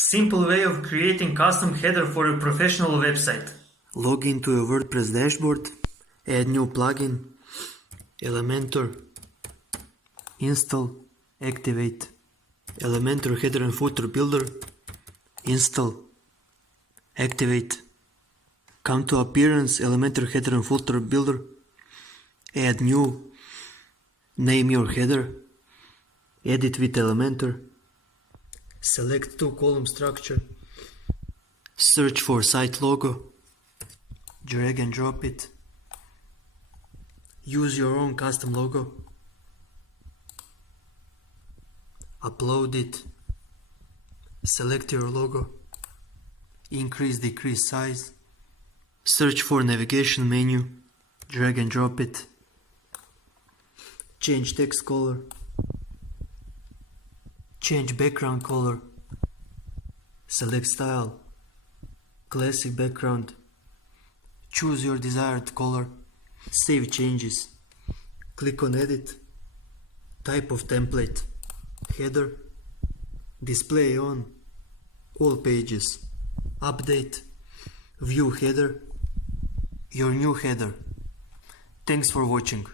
Simple way of creating custom header for your professional website. Log into your WordPress dashboard, add new plugin, Elementor, install, activate, Elementor header and footer builder, install, activate. Come to appearance, Elementor header and footer builder, add new, name your header, edit with Elementor, select 2-column structure, search for site logo, drag and drop it, use your own custom logo, upload it, select your logo, increase decrease size, search for navigation menu, drag and drop it, change text color, change background color, select style, classic background, choose your desired color, save changes, click on edit, type of template, header, display on all pages, update, view header, your new header. Thanks for watching.